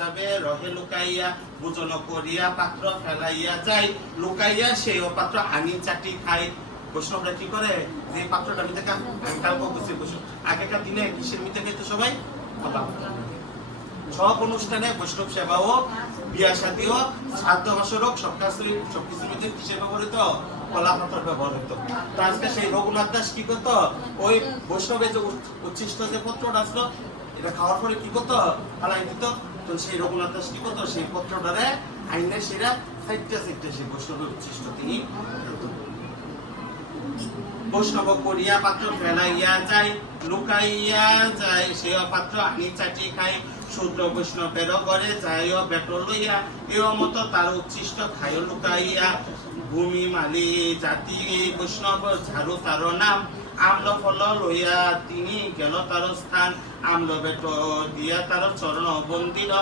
যাবে, রহে লুকাইয়া, ভোজন করিয়া, পাত্র ফেলাইয়া যায়। লুকাইয়া সেই পাত্র হানি চাটি খায়। বৈষ্ণবরা কি করে? যে পাত্রটা মিতে কালকে বসে বৈষ্ণব, আগেকার দিনে কিসের মিতে খেতে সবাই? পাতা। সব অনুষ্ঠানে বৈষ্ণব সেবা হোক বিয়া শাদী হোক, শ্রাদ্ধ বাসর হোক, সব কাজ সব কিছুর মধ্যে কিসের ব্যবহৃত কলা পাতার ব্যবহার হতো তো আজকে সেই রঘুনাথ দাস কি করতো? ওই বৈষ্ণবের যে উচ্ছিষ্ট যে পত্রটা আসলো এটা খাওয়ার পরে কি করতো ফালাই দিত তো সেই রঘুনাথ দাস কি করতো সেই পত্রটারে আইনে সেরা সাইটটা সাইটটা সেই বৈষ্ণবের উচ্ছিষ্ট তিনি। বৈষ্ণব করিয়া পাত্র ফেলাইয়া যায়, লুকাইয়া যায় সে পাত্র আনি চাটি খায়। শূদ্র বৈষ্ণবের করে যায় বেট লইয়া, এও মত তার উচ্ছিষ্ট খায় লুকাইয়া। ভূমি মালি জাতি বৈষ্ণব, ঝাড়ু তার নাম। আমল ফল লইয়া তিনি গেল তার স্থান। আমল বেট দিয়া তার চরণ বন্দিল